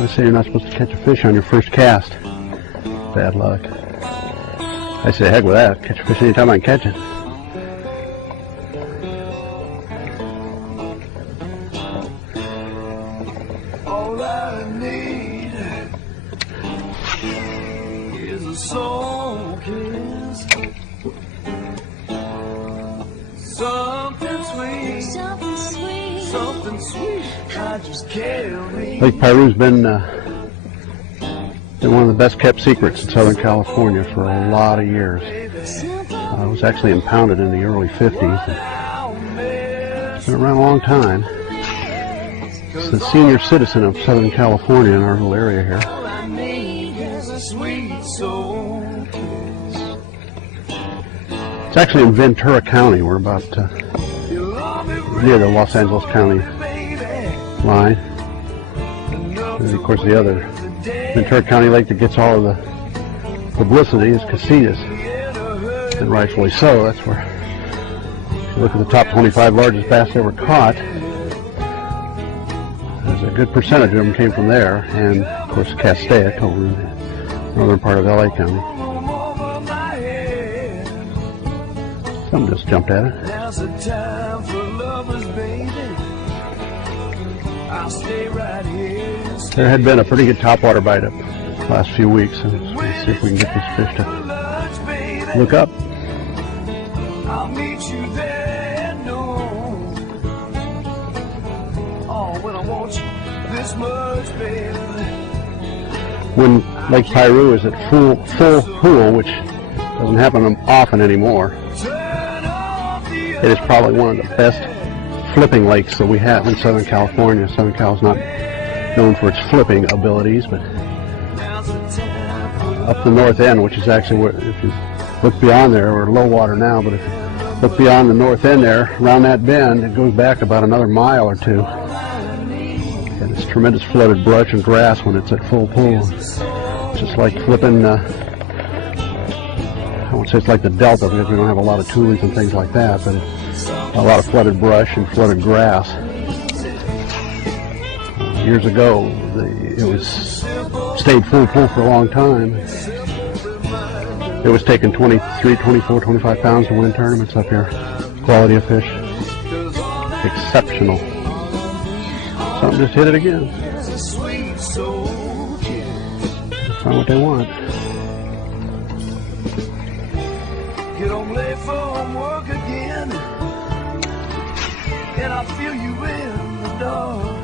They say you're not supposed to catch a fish on your first cast. Bad luck. I say heck with that. Catch a fish anytime I can catch it. All I need is a soul kiss. Something sweet, something sweet, something sweet. I just can't read. Lake Piru's been one of the best kept secrets in Southern California for a lot of years. It was actually impounded in the early 50s. It's been around a long time. It's the senior citizen of Southern California in our little area here. All I need is a sweet soul kiss. It's actually in Ventura County. We're about near the Los Angeles County line. And of course the other Ventura County lake that gets all of the publicity is Casitas, and rightfully so. That's where, if you look at the top 25 largest bass ever caught, there's a good percentage of them came from there, and of course Castaic over in the northern part of LA County. Something just jumped at it. Now's the time for lovers, baby. I'll stay right here. There had been a pretty good topwater bite up the last few weeks, so let's see if we can get this fish to look up. I'll meet you there at noon. Oh, when I want you this much, baby. When Lake Piru is at full pool, which doesn't happen often anymore, it is probably one of the best flipping lakes that we have in Southern California. Southern Cal is not known for its flipping abilities, but up the north end, which is actually where, if you look beyond there, we're low water now, but if you look beyond the north end there, around that bend, it goes back about another mile or two. And it's tremendous flooded brush and grass when it's at full pool. Just like flipping, I won't say it's like the Delta because we don't have a lot of tules and things like that, but a lot of flooded brush and flooded grass. Years ago, it stayed full pool for a long time. It was taking 23, 24, 25 pounds to win tournaments up here. Quality of fish, exceptional. Something just hit it again. Find what they want. Get home late from work again, and I feel you in the dark.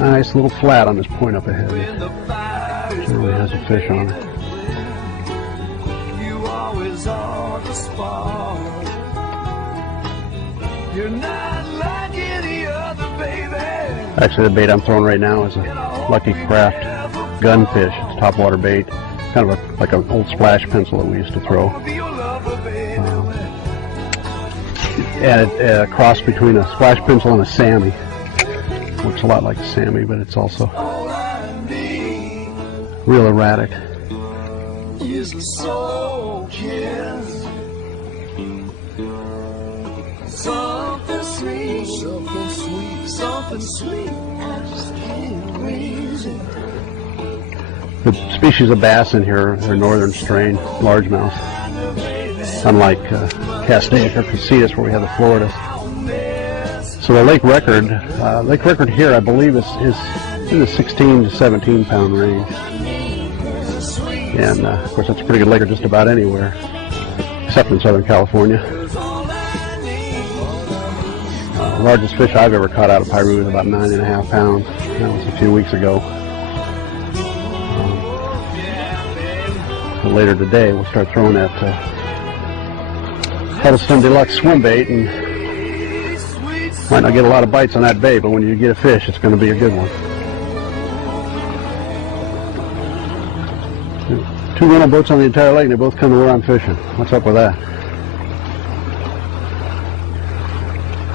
Nice little flat on this point up ahead. Generally has a fish on it. You always are the spark. You're not like any other, baby. Actually, the bait I'm throwing right now is a Luckycraft gunfish. It's topwater bait, kind of like an old splash pencil that we used to throw. And a cross between a splash pencil and a Sammy. Looks a lot like a Sammy, but it's also real erratic. Is a soul kiss. Something sweet, something sweet, something sweet. I just can't raise it. The species of bass in here are northern strain, largemouth. Unlike Castaic or Casitas, where we have the Floridas. So the lake record here, I believe, is in the 16 to 17 pound range. And of course, that's a pretty good lake just about anywhere, except in Southern California. The largest fish I've ever caught out of Piru is about 9.5 pounds. That was a few weeks ago. So later today, we'll start throwing that Huddleston Deluxe swim bait, and might not get a lot of bites on that bait, but when you get a fish, it's going to be a good one. Two rental boats on the entire lake, and they both come to where I'm fishing. What's up with that?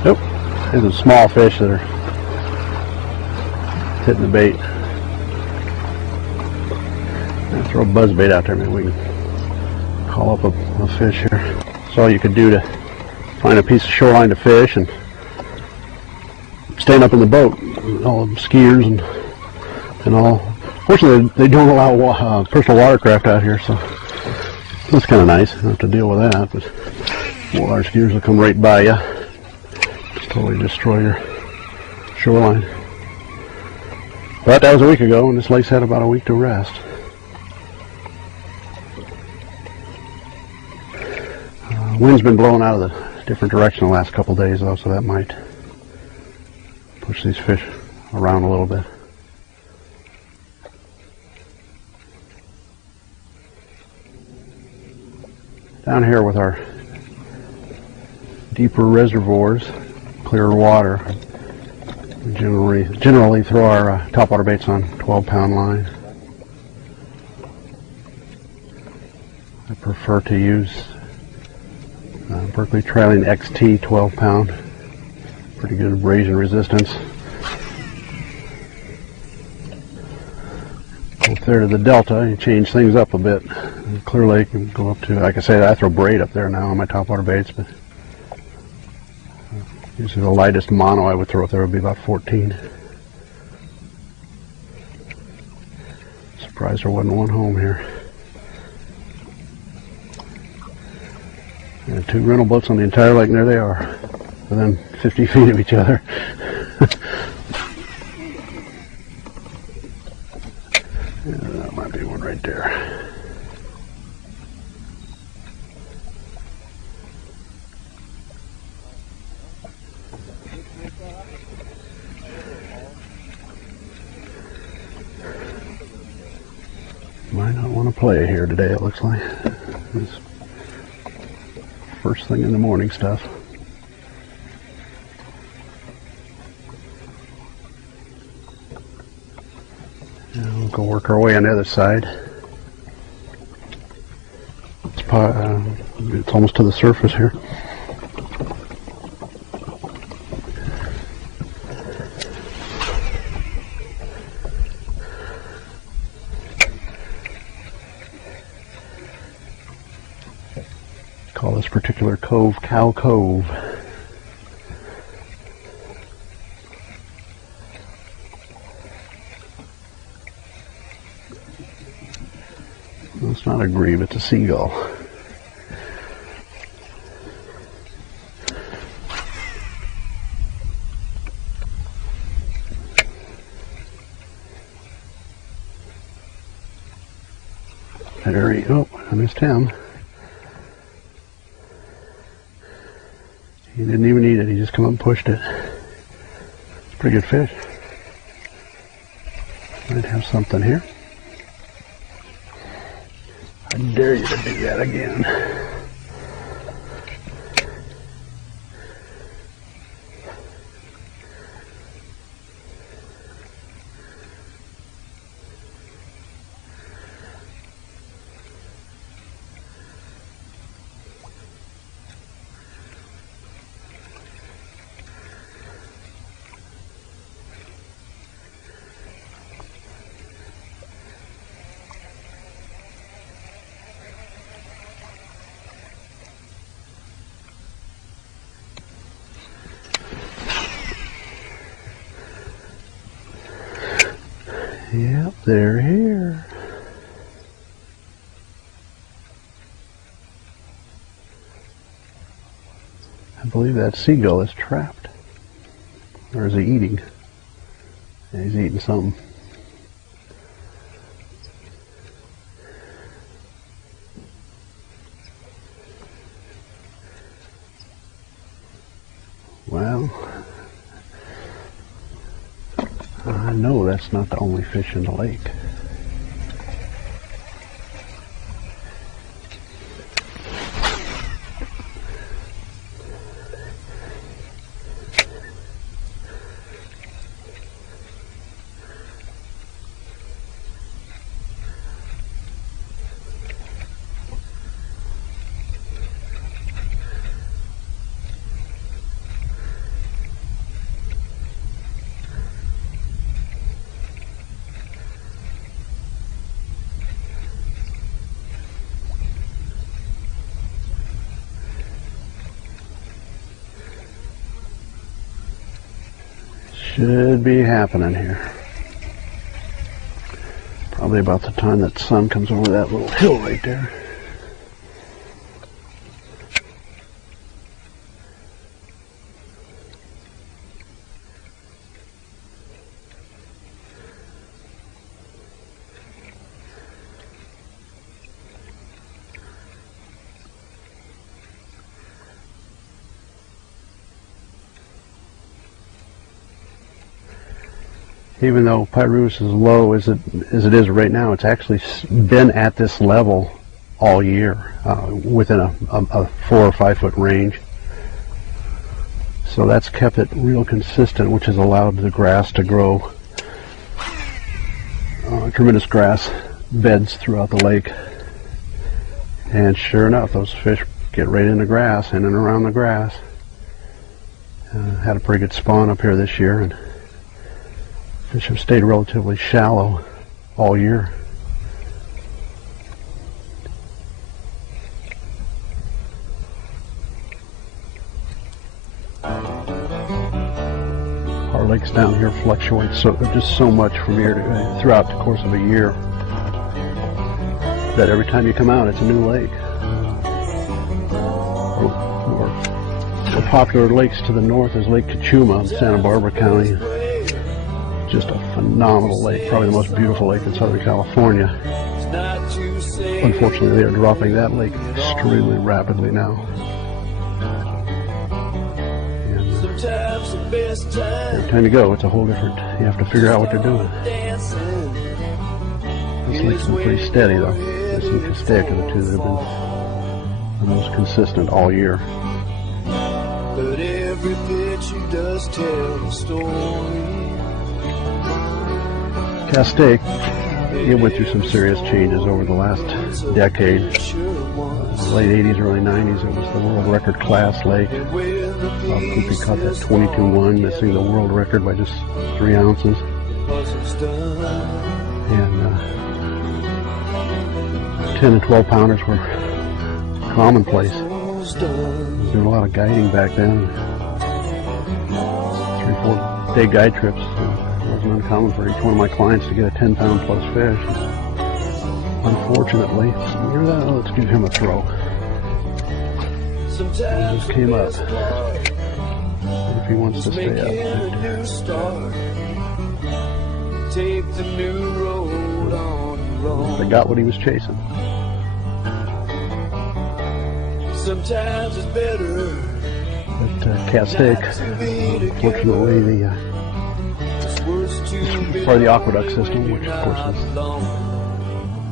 Nope. There's some small fish that are hitting the bait. I'll throw a buzz bait out there, maybe we can call up a fish here. That's all you could do to find a piece of shoreline to fish, and staying up in the boat, all the skiers and all. Fortunately, they don't allow personal watercraft out here, so that's kind of nice. I don't have to deal with that, but water skiers will come right by you, just totally destroy your shoreline. But that was a week ago, and this lake's had about a week to rest. Wind's been blowing out of the different direction the last couple days, though, so that might push these fish around a little bit. Down here with our deeper reservoirs, clearer water, we generally throw our topwater baits on 12-pound line. I prefer to use Berkley Trailing XT 12-pound. Pretty good abrasion resistance. Up there to the Delta, you change things up a bit. Clear Lake can go up to, like I said, I throw braid up there now on my topwater baits, but usually the lightest mono I would throw up there would be about 14. Surprised there wasn't one home here. And 2 rental boats on the entire lake, and there they are, within 50 feet of each other. Yeah, that might be one right there. Might not want to play here today, it looks like. It's first thing in the morning stuff. And we'll go work our way on the other side. It's almost to the surface here. Call this particular cove Cow Cove. Well, it's not a grebe, it's a seagull. There he, oh, I missed him. He didn't even eat it, he just come up and pushed it. It's a pretty good fish. Might have something here. I dare you to do that again. Yep, they're here. I believe that seagull is trapped. Or is he eating? Yeah, he's eating something. Well, I know that's not the only fish in the lake. should be happening here. Probably about the time that sun comes over that little hill right there. Even though Piru is as low as it is right now, it's actually been at this level all year, within a 4 or 5 foot range. So that's kept it real consistent, which has allowed the grass to grow tremendous grass beds throughout the lake. And sure enough, those fish get right in the grass, in and around the grass. Had a pretty good spawn up here this year, and fish have stayed relatively shallow all year. Our lakes down here fluctuate just so much from year to throughout the course of a year that every time you come out, it's a new lake. The popular lakes to the north is Lake Cachuma in Santa Barbara County. Just a phenomenal lake, probably the most beautiful lake in Southern California. Unfortunately, they are dropping that lake extremely rapidly now. And every time you go, it's a whole different, you have to figure out what they're doing. This lake's been pretty steady though. This and Castaic are the two that have been the most consistent all year. But every picture does tell a story. Castaic, it went through some serious changes over the last decade. Late 80s, early 90s, it was the world record class lake. Poopy caught that 22-1, missing the world record by just 3 ounces. And 10 and 12 pounders were commonplace. There was a lot of guiding back then. 3-4 day guide trips. It wasn't uncommon for each one of my clients to get a 10-pound plus fish. Unfortunately, let's give him a throw. He just came up. If he wants to stay up. They got what he was chasing. Sometimes it's better. But Castaic, fortunately, part of the aqueduct system, which of course is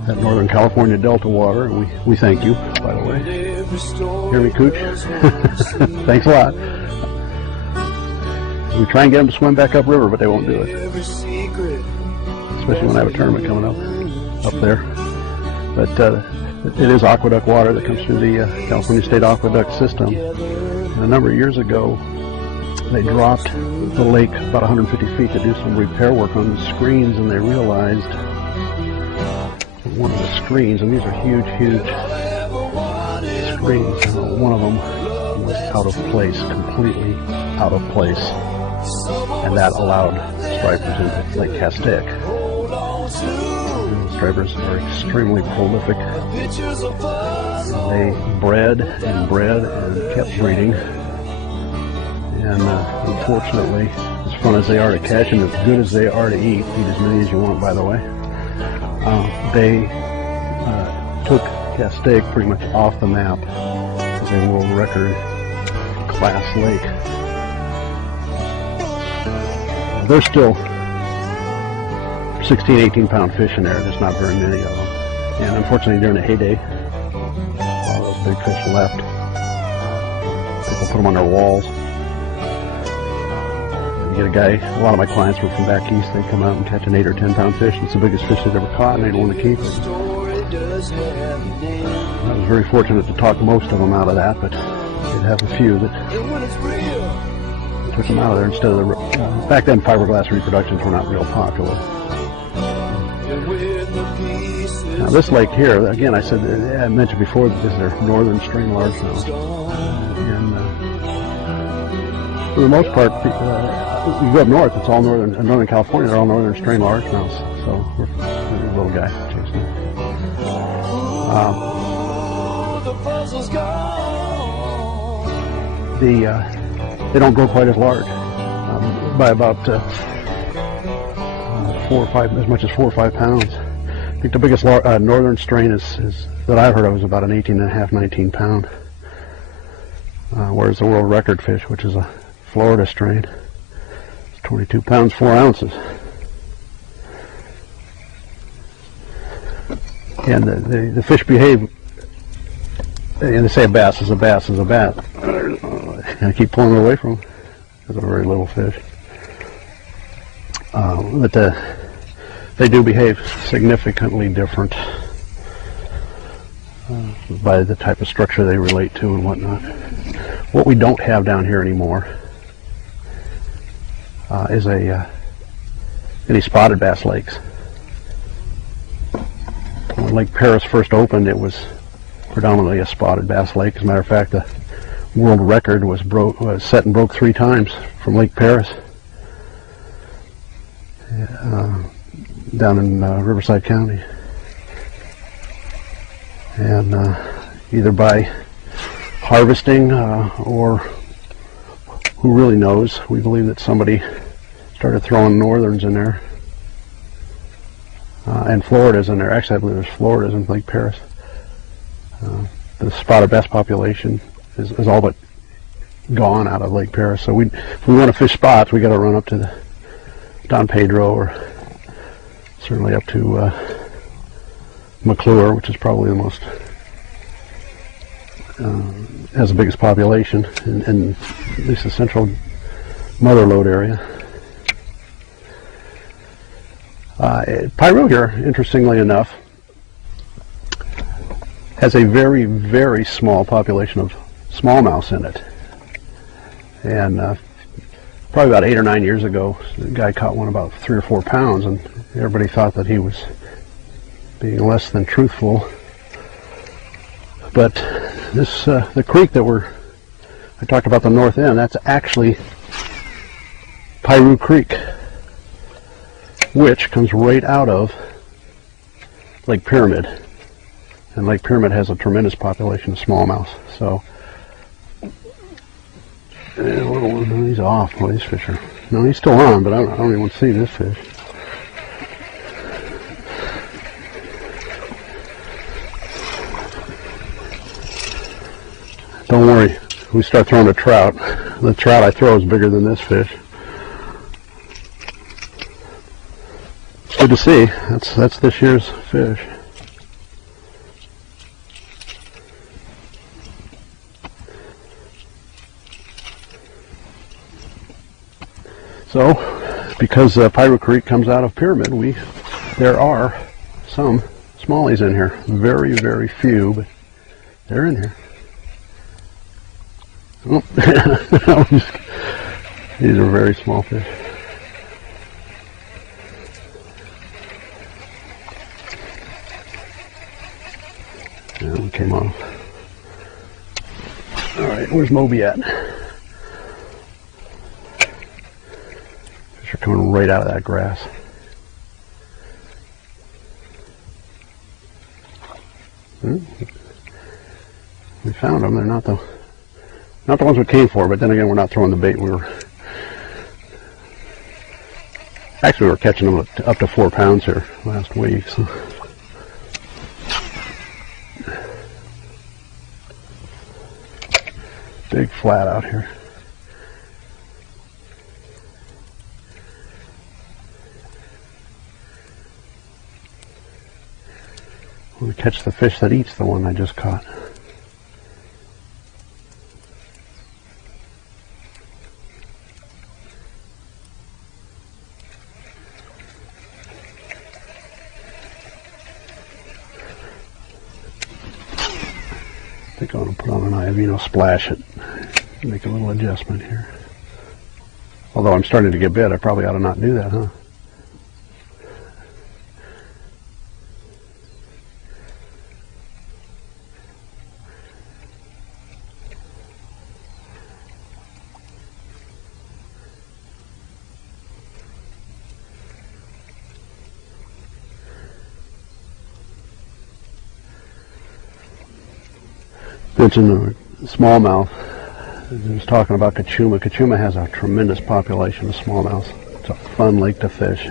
that Northern California Delta water, and we thank you, by the way. Hear me, Cooch? Thanks a lot. We try and get them to swim back upriver, but they won't do it. Especially when I have a tournament coming up there. But it is aqueduct water that comes through the California State Aqueduct system. And a number of years ago, they dropped the lake about 150 feet to do some repair work on the screens, and they realized that one of the screens, and these are huge, huge screens, one of them was out of place, completely out of place, and that allowed stripers into Lake Castaic. Stripers are extremely prolific. They bred and kept breeding. And unfortunately, as fun as they are to catch and as good as they are to eat as many as you want, by the way, they took Castaic pretty much off the map as a world record class lake. There's still 16, 18 pound fish in there, there's not very many of them. And unfortunately, during the heyday, all those big fish left. People put them on their walls. Get a guy, a lot of my clients were from back east, they'd come out and catch an 8 or 10 pound fish. It's the biggest fish they've ever caught, and they'd want to keep it. I was very fortunate to talk most of them out of that, but they'd have a few that took them out of there instead of the... back then, fiberglass reproductions were not real popular. Now this lake here, again, I mentioned before that this is their northern strain largemouth. And For the most part, you go up north, it's all northern. In Northern California, they're all northern strain largemouths. So we're a little guy chasing it. They don't grow quite as large, by about 4 or 5, as much as 4 or 5 pounds. I think the biggest northern strain is that I've heard of is about an 18.5, 19 pound. Whereas the world record fish, which is a Florida strain, is 22 pounds 4 ounces. And the fish behave, and they say a bass is a bass is a bass. And I keep pulling it away from them because they're very little fish. But they do behave significantly different by the type of structure they relate to and whatnot. What we don't have down here anymore is any spotted bass lakes. When Lake Paris first opened, it was predominantly a spotted bass lake. As a matter of fact, the world record was set and broke 3 times from Lake Paris down in Riverside County. And either by harvesting or who really knows, we believe that somebody started throwing northerns in there. And Florida's in there. Actually, I believe there's Florida's in Lake Paris. The spotted bass population is all but gone out of Lake Paris. So if we want to fish spots, we got to run up to the Don Pedro, or certainly up to McClure, which is probably the most has the biggest population in at least the central mother lode area. Piru here, interestingly enough, has a very, very small population of smallmouths in it. And probably about 8 or 9 years ago, the guy caught one about 3 or 4 pounds, and everybody thought that he was being less than truthful. But this, the creek that I talked about, the north end, that's actually Piru Creek, which comes right out of Lake Pyramid. And Lake Pyramid has a tremendous population of smallmouths. So, he's off. Well, these fish are, no, he's still on, but I don't even want to see this fish. Don't worry, if we start throwing a trout, the trout I throw is bigger than this fish. It's good to see. That's this year's fish. So, because Piru Creek comes out of Pyramid, there are some smallies in here. Very, very few, but they're in here. Oh. These are very small fish. Yeah, one came off. All right, where's Moby at? Fish are coming right out of that grass. We found them. They're not the ones we came for, but then again, we're not throwing the bait. We were catching them up to 4 pounds here last week. So. Big flat out here. We catch the fish that eats the one I just caught. I think I'm going to put on an Iovino, splash it, make a little adjustment here. Although I'm starting to get bit, I probably ought to not do that, huh? mentioned the smallmouth. I was talking about Kachuma. Kachuma has a tremendous population of smallmouths. It's a fun lake to fish.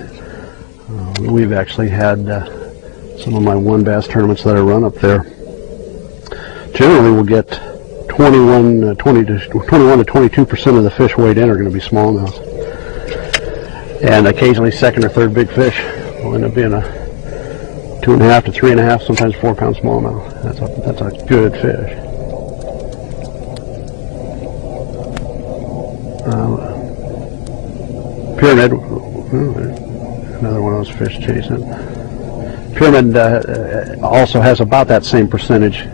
We've actually had some of my one bass tournaments that I run up there. Generally, we'll get 21 to 22% of the fish weighed in are going to be smallmouth, and occasionally second or third big fish will end up being a 2.5 to 3.5, sometimes 4 pound smallmouth. That's a good fish. Pyramid, another one of those fish chasing. Pyramid also has about that same percentage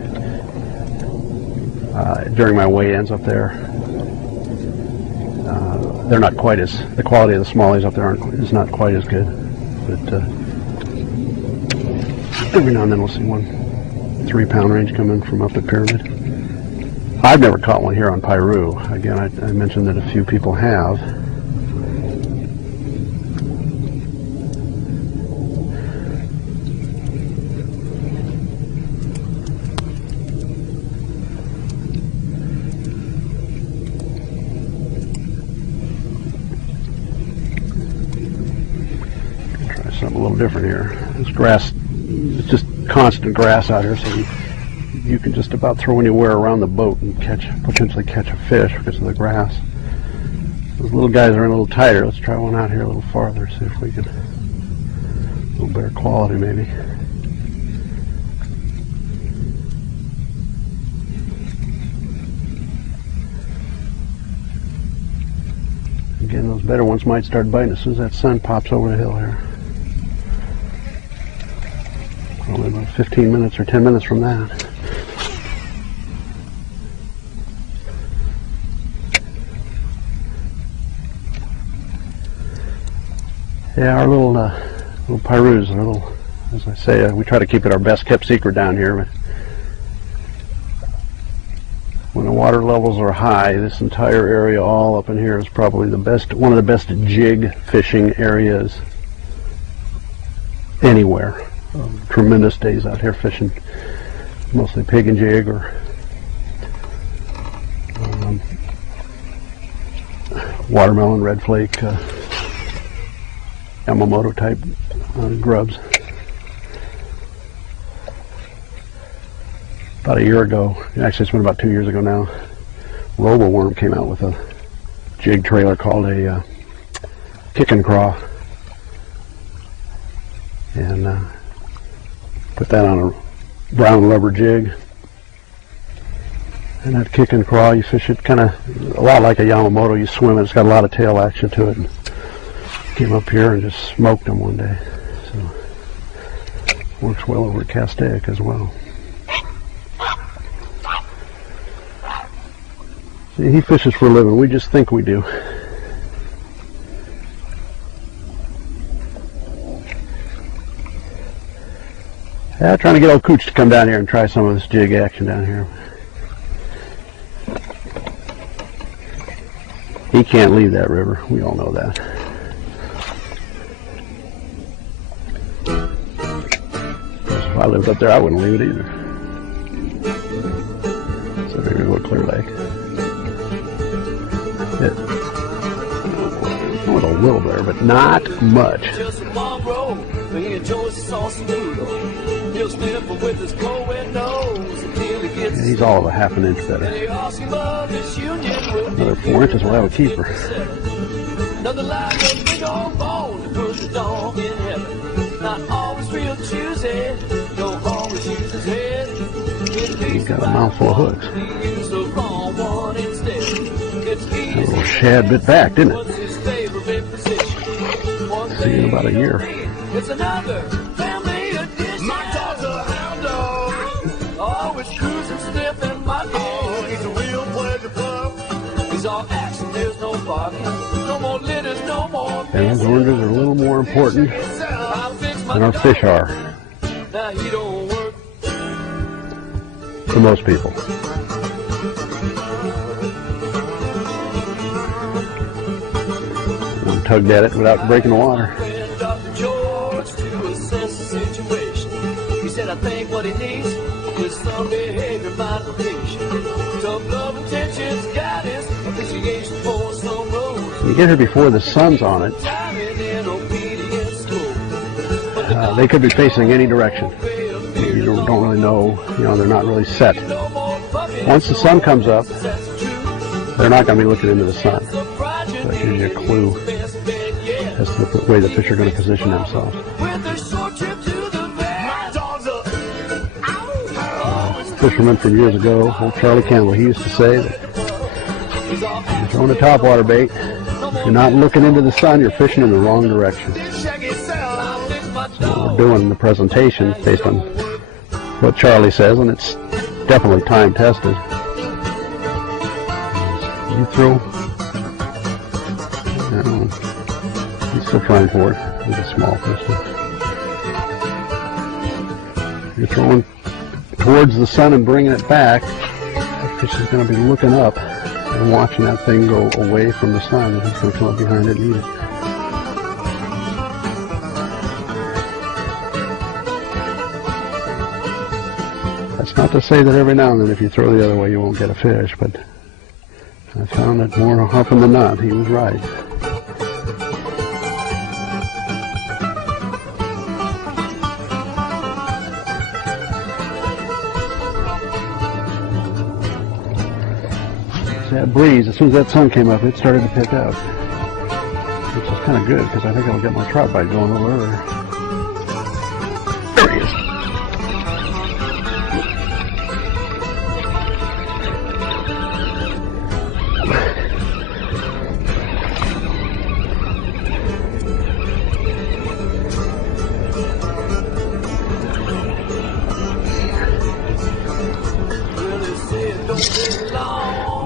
during my weigh-ins up there. They're not quite as, the quality of the smallies up there is not quite as good, but every now and then we'll see one 3 pound range come in from up at Pyramid. I've never caught one here on Piru. Again, I mentioned that a few people have. Something a little different here. This grass, it's just constant grass out here, so you can just about throw anywhere around the boat and potentially catch a fish because of the grass. Those little guys are in a little tighter. Let's try one out here a little farther, see if we can, a little better quality maybe. Again, those better ones might start biting as soon as that sun pops over the hill here. Probably about 15 minutes or 10 minutes from that. Yeah, our little Pirus, our little, as I say, we try to keep it our best kept secret down here. But when the water levels are high, this entire area all up in here is probably the best, one of the best jig fishing areas anywhere. Tremendous days out here fishing, mostly pig and jig or watermelon, red flake, Yamamoto type grubs. About a year ago, actually it's been about 2 years ago now, Roboworm came out with a jig trailer called a kick and craw, and put that on a brown rubber jig, and that kick and craw, you fish it kind of a lot like a Yamamoto. You swim it, it's got a lot of tail action to it. And came up here and just smoked them one day, so works well over at Castaic as well. See, he fishes for a living. We just think we do. Yeah, trying to get old Cooch to come down here and try some of this jig action down here. He can't leave that river. We all know that. If I lived up there, I wouldn't leave it either. So maybe we'll go to Clear Lake. It was a little there, but not much. Yeah, he's all of a half an inch better. Another 4 inches will have a keeper. He's got a mouthful of hooks. That little shad bit back, didn't it? See you in about a year. It's another family edition. My dog's a hound dog. Always cruising, sniffing my dog. He's a real pleasure pup. He's all action, there's no barking. No more litters, no more. And those oranges are a little more important than our fish are. Now he don't work. To most people. One tugged at it without breaking the water. He said, I think what he needs is some behavior modification. You get here before the sun's on it, they could be facing any direction. You don't really know, they're not really set. Once the sun comes up, they're not going to be looking into the sun. So that gives you a clue as to the way the fish are going to position themselves. Fisherman from years ago, old Charlie Campbell, he used to say that if you're throwing a topwater bait, if you're not looking into the sun, you're fishing in the wrong direction. So we're doing the presentation based on what Charlie says, and it's definitely time tested. You throw, he's still trying for it with a small fish. You're throwing towards the sun and bringing it back. That fish is going to be looking up and watching that thing go away from the sun, and he's going to come up behind it and eat it. That's not to say that every now and then if you throw the other way you won't get a fish, but I found that more often than not he was right. That breeze, as soon as that sun came up, it started to pick up, which is kind of good because I think I'll get my trout bite going a little earlier. There he is.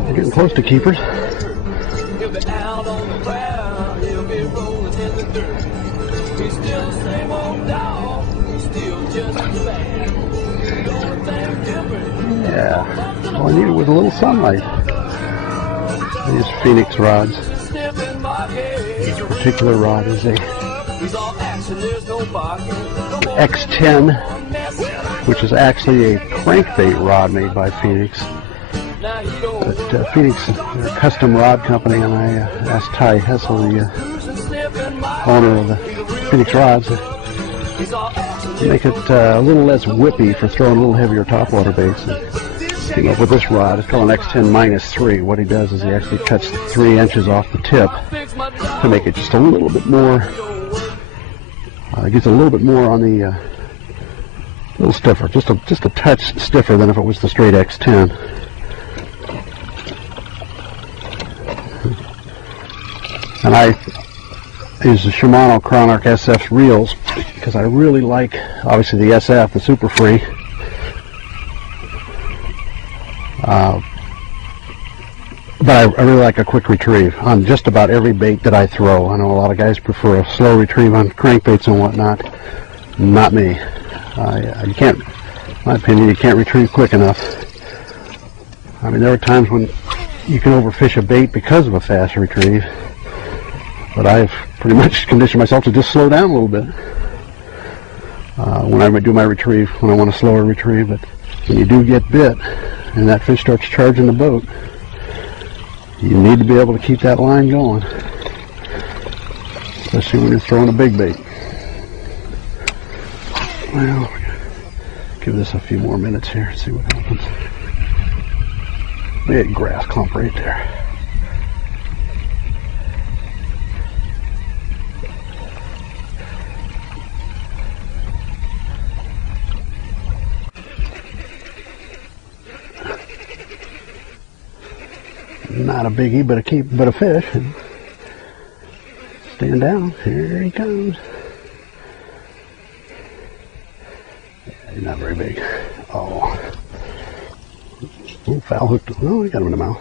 We're getting close to keepers. He'll be out on the ground, he'll be rolling in the dirt. He's still the same old dog, still just as bad. The only thing different. Yeah, all I needed was a little sunlight. These Phoenix rods. This particular rod is a X10, which is actually a crankbait rod made by Phoenix. But Phoenix, they're a custom rod company, and I asked Ty Hessel, the owner of the Phoenix rods, to make it a little less whippy for throwing a little heavier topwater baits. And came up with this rod. It's called an X10-3. What he does is he actually cuts 3 inches off the tip to make it just a little bit more. It gets a little bit more on the little stiffer, just a touch stiffer than if it was the straight X10. And I use the Shimano Chronarch SF reels because I really like, obviously, the SF, the Super Free. But I really like a quick retrieve on just about every bait that I throw. I know a lot of guys prefer a slow retrieve on crankbaits and whatnot. Not me. You can't, in my opinion, you can't retrieve quick enough. I mean, there are times when you can overfish a bait because of a fast retrieve. But I've pretty much conditioned myself to just slow down a little bit when I do my retrieve, when I want a slower retrieve. But when you do get bit and that fish starts charging the boat, you need to be able to keep that line going, especially when you're throwing a big bait. Well, give this a few more minutes here and see what happens. Big grass clump right there. Not a biggie, but a fish. Stand down. Here he comes. Yeah, he's not very big. Oh. Ooh, foul hooked. Oh, he got him in the mouth.